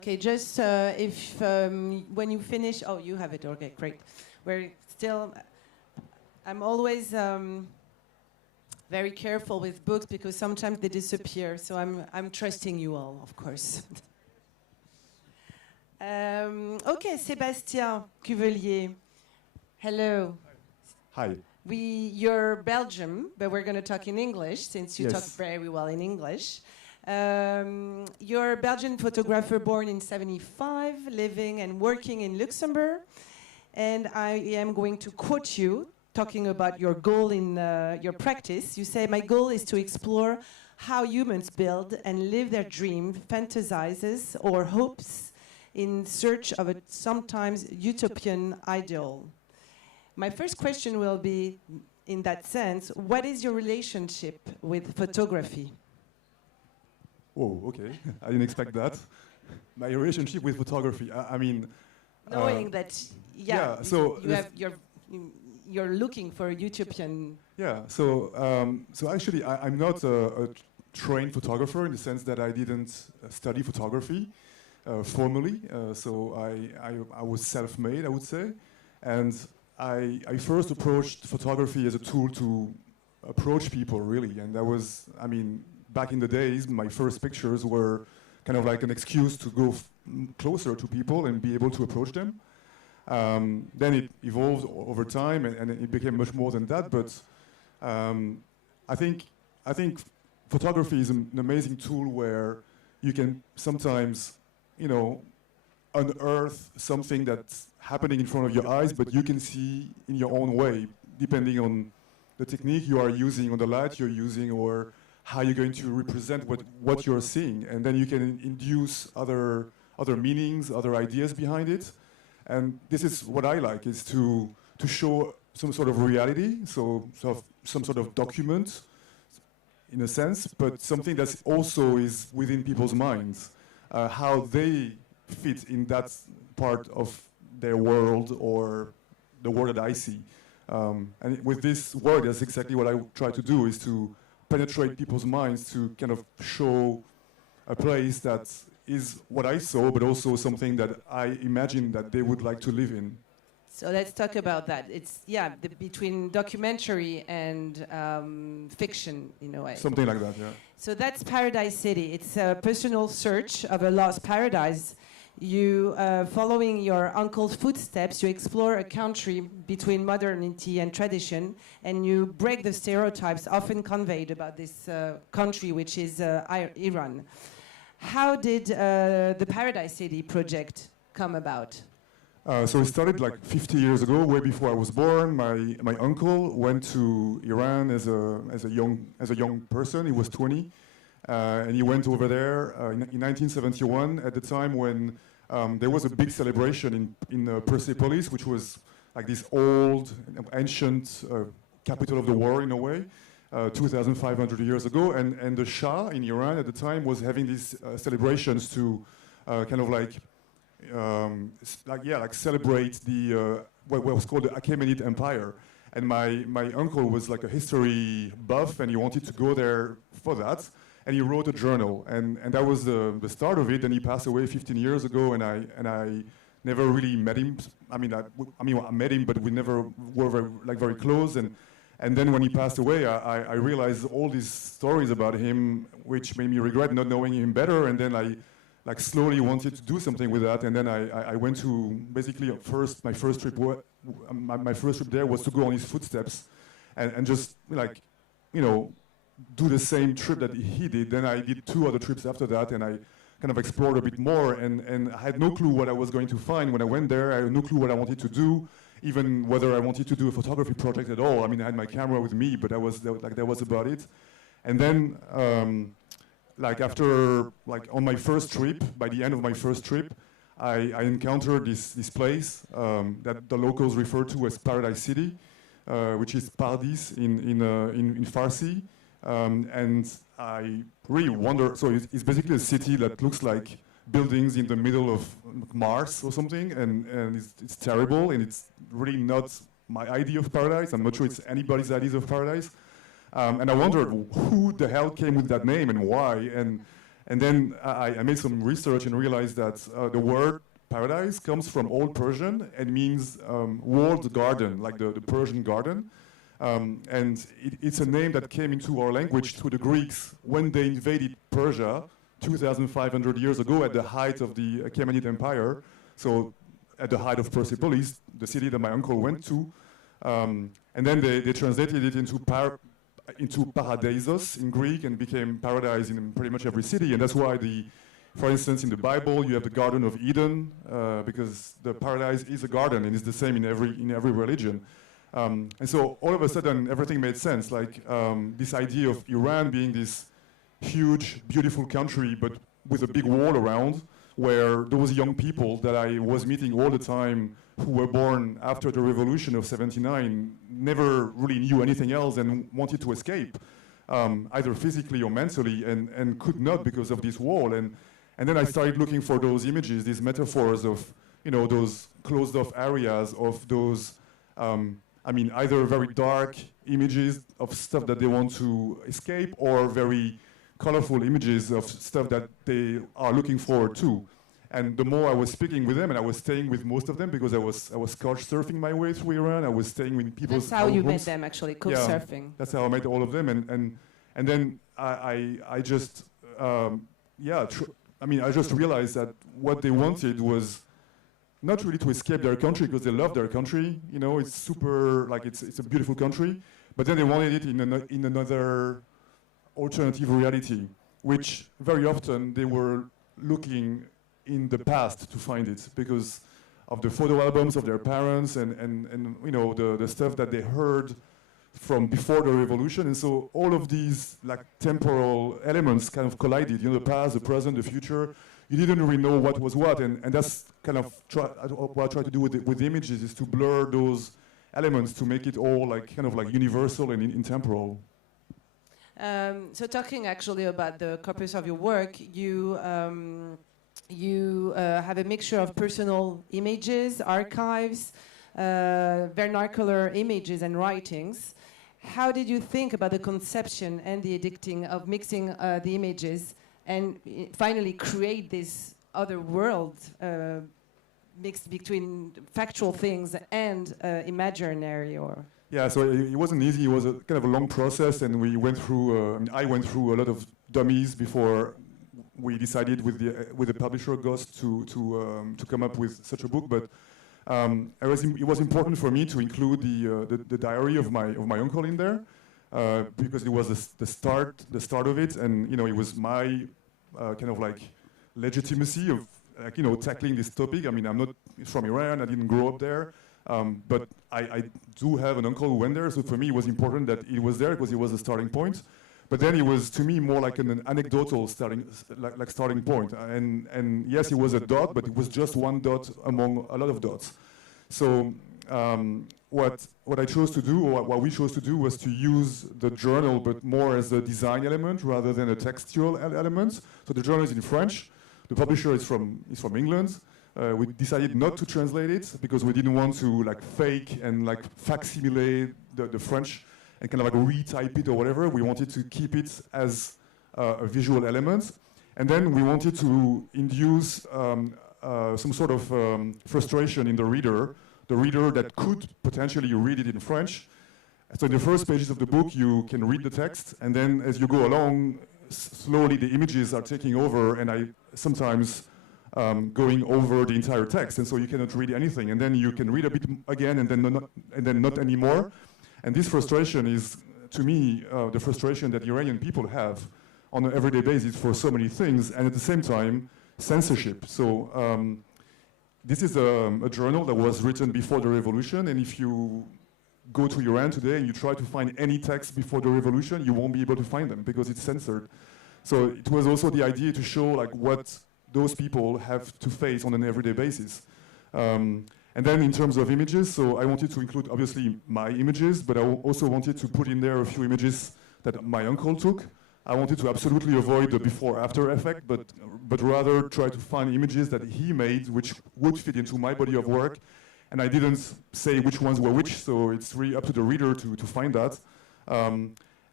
Okay, just if when you finish, oh, you have it. Okay, great. We're still. I'm always very careful with books because sometimes they disappear. So I'm trusting you all, of course. Okay, Sebastien Cuvelier. Hello. Hi. You're Belgium, but we're going to talk in English since you talk very well in English. You're a Belgian photographer born in '75, living and working in Luxembourg. And I am going to quote you, talking about your goal in your practice. You say, "My goal is to explore how humans build and live their dream, fantasizes, or hopes in search of a sometimes utopian ideal." My first question will be, in that sense, what is your relationship with photography? Oh, okay. I didn't expect that. My relationship with photography. I mean, knowing that, so you're looking for a utopian. Yeah. So actually, I'm not a trained photographer in the sense that I didn't study photography formally. So I was self-made, I would say, and I first approached photography as a tool to approach people, really, and that was, I mean. Back in the days, my first pictures were kind of like an excuse to go closer to people and be able to approach them. Then it evolved over time, and it became much more than that. But I think photography is an amazing tool where you can sometimes, unearth something that's happening in front of your eyes, but you can see in your own way, depending on the technique you are using, on the light you're using, or how you're going to represent what you're seeing, and then you can induce other meanings, other ideas behind it. And this is what I like, is to show some sort of reality, so some sort of document, in a sense, but something that also is within people's minds, how they fit in that part of their world or the world that I see. And with this work, that's exactly what I try to do, is to penetrate people's minds, to kind of show a place that is what I saw, but also something that I imagine that they would like to live in. So let's talk about that. It's, between documentary and fiction, in a way. Something like that, yeah. So that's Paradise City. It's a personal search of a lost paradise. You, following your uncle's footsteps, you explore a country between modernity and tradition, and you break the stereotypes often conveyed about this country, which is Iran. How did the Paradise City project come about? So it started like 50 years ago, way before I was born. My uncle went to Iran as a young person. He was 20. And he went over there in 1971, at the time when there was a big celebration in Persepolis, which was like this old, ancient capital of the world in a way, 2,500 years ago. And the Shah in Iran at the time was having these celebrations to kind of like celebrate the what was called the Achaemenid Empire. And my uncle was like a history buff, and he wanted to go there for that. And he wrote a journal, and that was the start of it. And he passed away 15 years ago, and I never really met him. I met him, but we never were very close. And then when he passed away, I realized all these stories about him, which made me regret not knowing him better. And then I slowly wanted to do something with that. And then I went to basically my first trip there was to go on his footsteps, and just do the same trip that he did. Then I did 2 other trips after that, and I kind of explored a bit more, and I had no clue what I was going to find when I went there. I had no clue what I wanted to do, even whether I wanted to do a photography project at all. I mean, I had my camera with me, but that was about it. And then, on my first trip, by the end of my first trip, I encountered this place that the locals refer to as Paradise City, which is Paradis in Farsi. And I really wonder, so it's basically a city that looks like buildings in the middle of Mars or something, and it's terrible, and it's really not my idea of paradise. I'm not sure it's anybody's idea of paradise. And I wondered who the hell came with that name and why. And then I made some research and realized that the word paradise comes from Old Persian and means walled garden, like the Persian garden. And it's a name that came into our language through the Greeks when they invaded Persia 2,500 years ago at the height of the Achaemenid Empire. So at the height of Persepolis, the city that my uncle went to. And then they translated it into paradisos in Greek and became paradise in pretty much every city. And that's why, for instance, in the Bible, you have the Garden of Eden, because the paradise is a garden, and it's the same in every religion. And so all of a sudden, everything made sense. Like this idea of Iran being this huge, beautiful country, but with a big wall around, where those young people that I was meeting all the time who were born after the revolution of '79 never really knew anything else and wanted to escape, either physically or mentally, and could not because of this wall. And then I started looking for those images, these metaphors of, those closed-off areas, of those, either very dark images of stuff that they want to escape, or very colorful images of stuff that they are looking forward to. And the more I was speaking with them, and I was staying with most of them because I was couch surfing my way through Iran. I was staying with people's That's how you homes. met them, actually, couch surfing. That's how I met all of them. And then I just I just realized that what they wanted was not really to escape their country, because they love their country. It's super, it's a beautiful country. But then they wanted it in another alternative reality, which very often they were looking in the past to find it, because of the photo albums of their parents and the stuff that they heard from before the revolution. And so all of these temporal elements kind of collided, the past, the present, the future. You didn't really know what was what, and that's kind of what I try to do with the images, is to blur those elements to make it all universal and intemporal. So talking actually about the corpus of your work, you have a mixture of personal images, archives, vernacular images and writings. How did you think about the conception and the editing of mixing the images and finally create this other world mixed between factual things and imaginary? Yeah, so it wasn't easy. It was a kind of a long process, and we went through. I went through a lot of dummies before we decided with the publisher Ghost to come up with such a book. But it was important for me to include the diary of my uncle in there, because it was the start of it, and it was my legitimacy of tackling this topic. I'm not from Iran. I didn't grow up there. But I do have an uncle who went there, so for me it was important that it was there because it was a starting point. But then it was, to me, more like an anecdotal starting point. And yes, it was a dot, but it was just one dot among a lot of dots. So what I chose to do, or what we chose to do, was to use the journal, but more as a design element rather than a textual element. So the journal is in French. The publisher is from England. We decided not to translate it because we didn't want to fake and facsimile the French and kind of retype it or whatever. We wanted to keep it as a visual element. And then we wanted to induce some sort of frustration in the reader that could potentially read it in French. So in the first pages of the book, you can read the text, and then as you go along, slowly the images are taking over, and I sometimes going over the entire text, and so you cannot read anything. And then you can read a bit again, and then not anymore. And this frustration is, to me, the frustration that Iranian people have on an everyday basis for so many things, and at the same time, censorship. So this is a journal that was written before the revolution, and if you go to Iran today and you try to find any text before the revolution, you won't be able to find them because it's censored. So it was also the idea to show what those people have to face on an everyday basis. And then in terms of images, so I wanted to include obviously my images, but I also wanted to put in there a few images that my uncle took. I wanted to absolutely avoid the before-after effect, but rather try to find images that he made which would fit into my body of work. And I didn't say which ones were which, so it's really up to the reader to find that.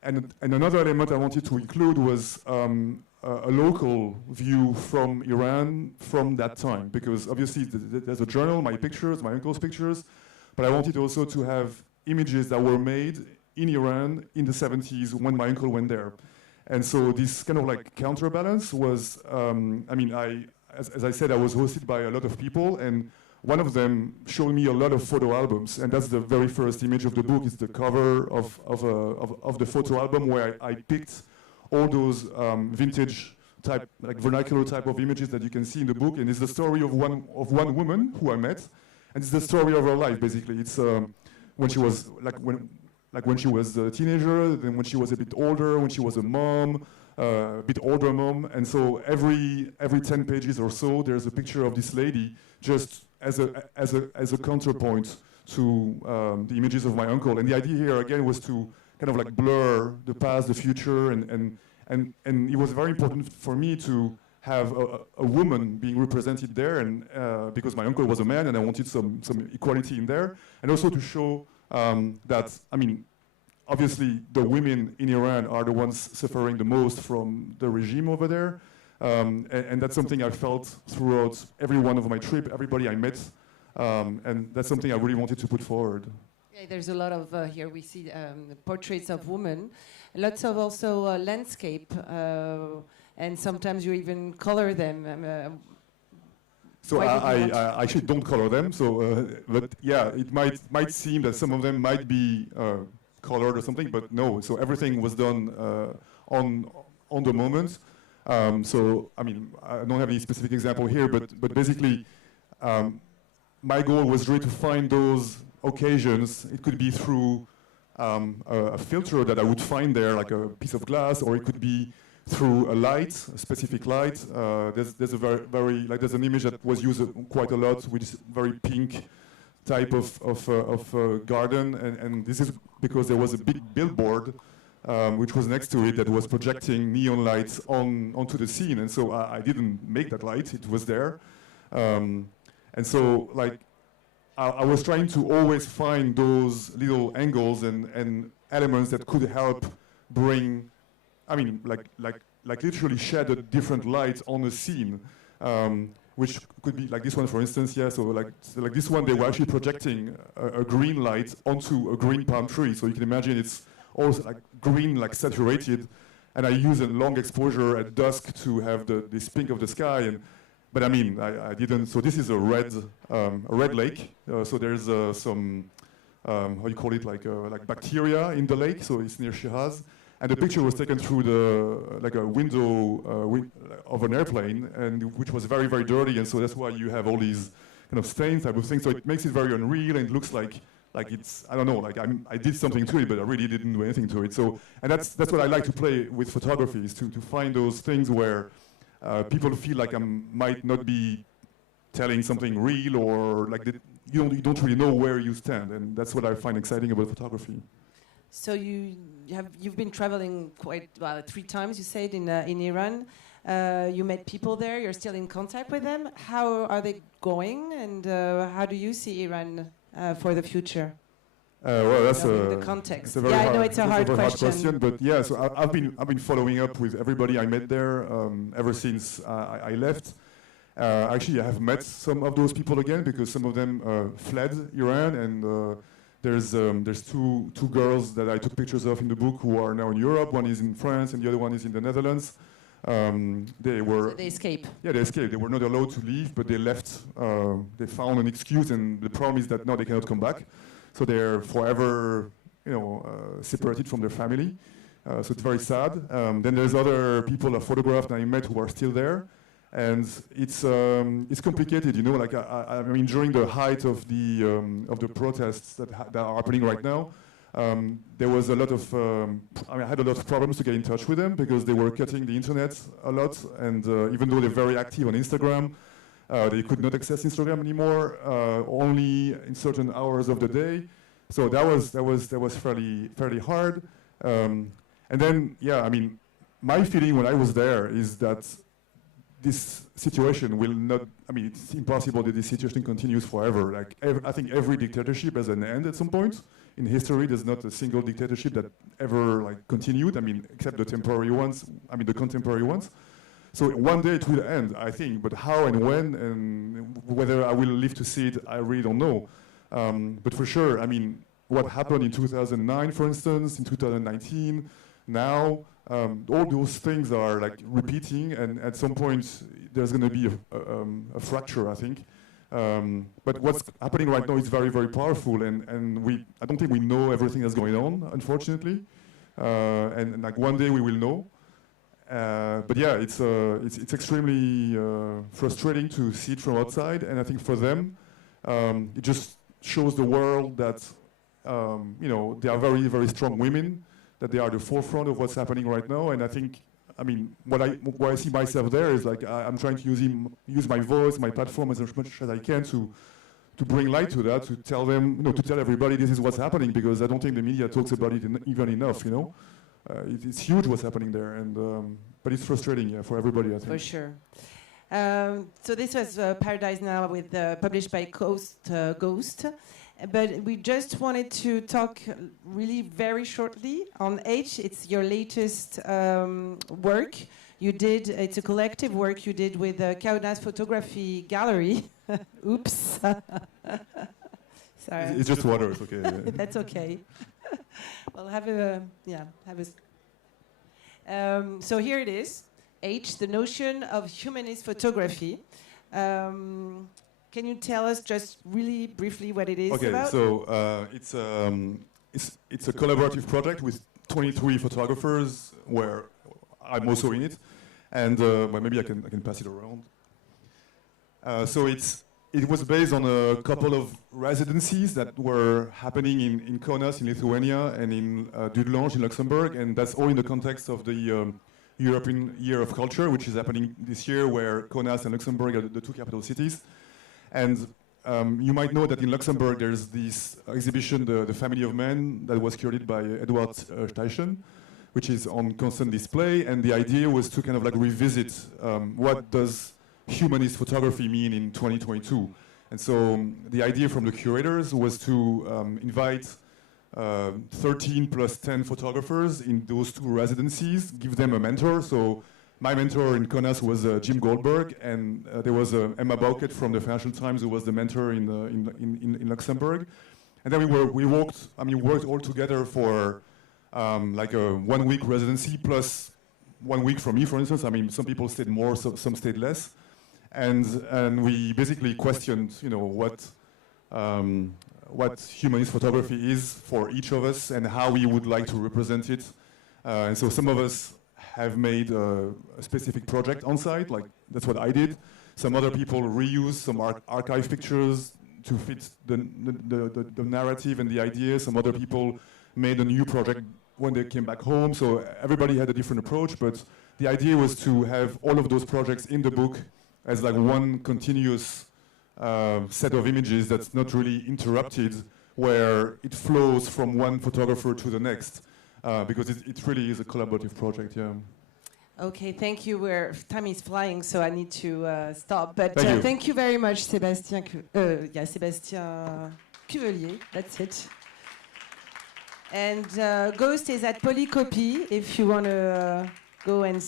and another element I wanted to include was a local view from Iran from that time, because obviously there's a journal, my pictures, my uncle's pictures, but I wanted also to have images that were made in Iran in the 70s when my uncle went there. And so this kind of like counterbalance was, as I said, I was hosted by a lot of people, and one of them showed me a lot of photo albums, and that's the very first image of the book. It's the cover of the photo album where I picked all those vintage type, like vernacular type of images that you can see in the book, and it's the story of one woman who I met, and it's the story of her life basically. It's when she was when she was a teenager, then when she was a bit older, when she was a mom, a bit older mom, and so every 10 pages or so, there's a picture of this lady just as a counterpoint to the images of my uncle. And the idea here again was to kind of like blur the past, the future, and it was very important for me to have a woman being represented there, and because my uncle was a man, and I wanted some equality in there, and also to show that, I mean, obviously the women in Iran are the ones suffering the most from the regime over there, and that's something I felt throughout every one of my trip, everybody I met, and that's something I really wanted to put forward. Yeah, there's a lot of, here we see portraits of women, lots of also landscape, and sometimes you even color them. So I actually don't color them. So, but yeah, it might seem that some of them might be colored or something, but no. So everything was done on the moment. So I mean, I don't have any specific example here, but basically, my goal was really to find those occasions. It could be through a filter that I would find there, like a piece of glass, or it could be through a light, a specific light. There's a very like there's an image that was used quite a lot, which is very pink type of garden, and this is because there was a big billboard which was next to it that was projecting neon lights onto the scene, and so I didn't make that light; it was there, and so like I was trying to always find those little angles and elements that could help bring. I mean, like literally shed a different light on the scene, which could be like this one, for instance. Yeah, so like this one, they were actually projecting a green light onto a green palm tree. So you can imagine it's also like green, like saturated, and I use a long exposure at dusk to have this pink of the sky. But I mean, I didn't. So this is a red lake. So there's some how you call it, like bacteria in the lake. So it's near Shiraz. And the picture was taken through a window of an airplane, and which was very, very dirty, and so that's why you have all these kind of stains type of things. So it makes it very unreal, and it looks like it's, I don't know, like I did something to it, but I really didn't do anything to it. So, and that's what I like to play with photography, is to find those things where people feel like I might not be telling something real, or like you don't really know where you stand, and that's what I find exciting about photography. So you've been traveling quite well, 3 times, you said, in Iran. You met people there. You're still in contact with them. How are they going, and how do you see Iran for the future? Well, that's the context. It's I know it's a hard question. But yeah, so I've been following up with everybody I met there ever since I left. Actually, I have met some of those people again, because some of them fled Iran, and there's two girls that I took pictures of in the book who are now in Europe. One is in France, and the other one is in the Netherlands. So they escaped. Yeah, they escaped. They were not allowed to leave, but they left. They found an excuse, and the problem is that now they cannot come back. So they're forever, separated from their family. So it's very sad. Then there's other people I photographed and I met who are still there. And it's complicated, Like I mean, during the height of the protests that are happening right now, there was a lot of. I had a lot of problems to get in touch with them, because they were cutting the internet a lot, and even though they're very active on Instagram, they could not access Instagram anymore, only in certain hours of the day. So that was fairly hard. And then, yeah, I mean, my feeling when I was there is that this situation will not, I mean, it's impossible that this situation continues forever. Like, I think every dictatorship has an end at some point. In history, there's not a single dictatorship that ever like continued, I mean, except the temporary ones, I mean, the contemporary ones. So one day it will end, I think, but how and when and whether I will live to see it, I really don't know. But for sure, I mean, what happened in 2009, for instance, in 2019, now, all those things are like repeating, and at some point there's going to be a fracture, I think. But what's happening right now is very, very powerful, and I don't think we know everything that's going on, unfortunately. And like one day we will know. But yeah, it's extremely frustrating to see it from outside, and I think for them, it just shows the world that you know, they are very, very strong women, that they are the forefront of what's happening right now. And I think, I mean, what I see myself there is like I'm trying to use my voice, my platform as much as I can to bring light to that, to tell them, you know, to tell everybody this is what's happening, because I don't think the media talks about it even enough, you know. It's huge what's happening there, and but it's frustrating, yeah, for everybody, I think. For sure. So this was Paradise Now, with published by Ghost. But we just wanted to talk really very shortly on H. It's your latest work you did. It's a collective work you did with Kaunas Photography Gallery. Oops. Sorry. It's just water, it's okay. Yeah. That's okay. Well, have a. So here it is. H, the notion of humanist photography. Can you tell us just really briefly what it is about? Okay, so it's a collaborative project with 23 photographers, where I'm also in it, and well, maybe I can pass it around. So it was based on a couple of residencies that were happening in Kaunas in Lithuania and in Dudelange in Luxembourg, and that's all in the context of the European Year of Culture, which is happening this year, where Kaunas and Luxembourg are the two capital cities. And you might know that in Luxembourg there's this exhibition, The Family of Men, that was curated by Edward Steichen, which is on constant display. And the idea was to kind of like revisit what does humanist photography mean in 2022. And so the idea from the curators was to invite 13 plus 10 photographers in those two residencies, give them a mentor. So my mentor in Kaunas was Jim Goldberg, and there was Emma Bauket from the Financial Times, who was the mentor in Luxembourg. And then we worked all together for like a 1 week residency plus 1 week from me, for instance. I mean, some people stayed more, some stayed less. And we basically questioned, you know, what humanist photography is for each of us and how we would like to represent it. And so some of us have made a specific project on site, like that's what I did. Some other people reuse some archive pictures to fit the narrative and the idea. Some other people made a new project when they came back home. So everybody had a different approach, but the idea was to have all of those projects in the book as like one continuous set of images that's not really interrupted, where it flows from one photographer to the next. Because it really is a collaborative project, yeah. Okay, thank you. Time is flying, so I need to stop. But thank you very much, Sebastien. Sebastien Cuvelier. That's it. And Ghost is at Polycopy if you want to go and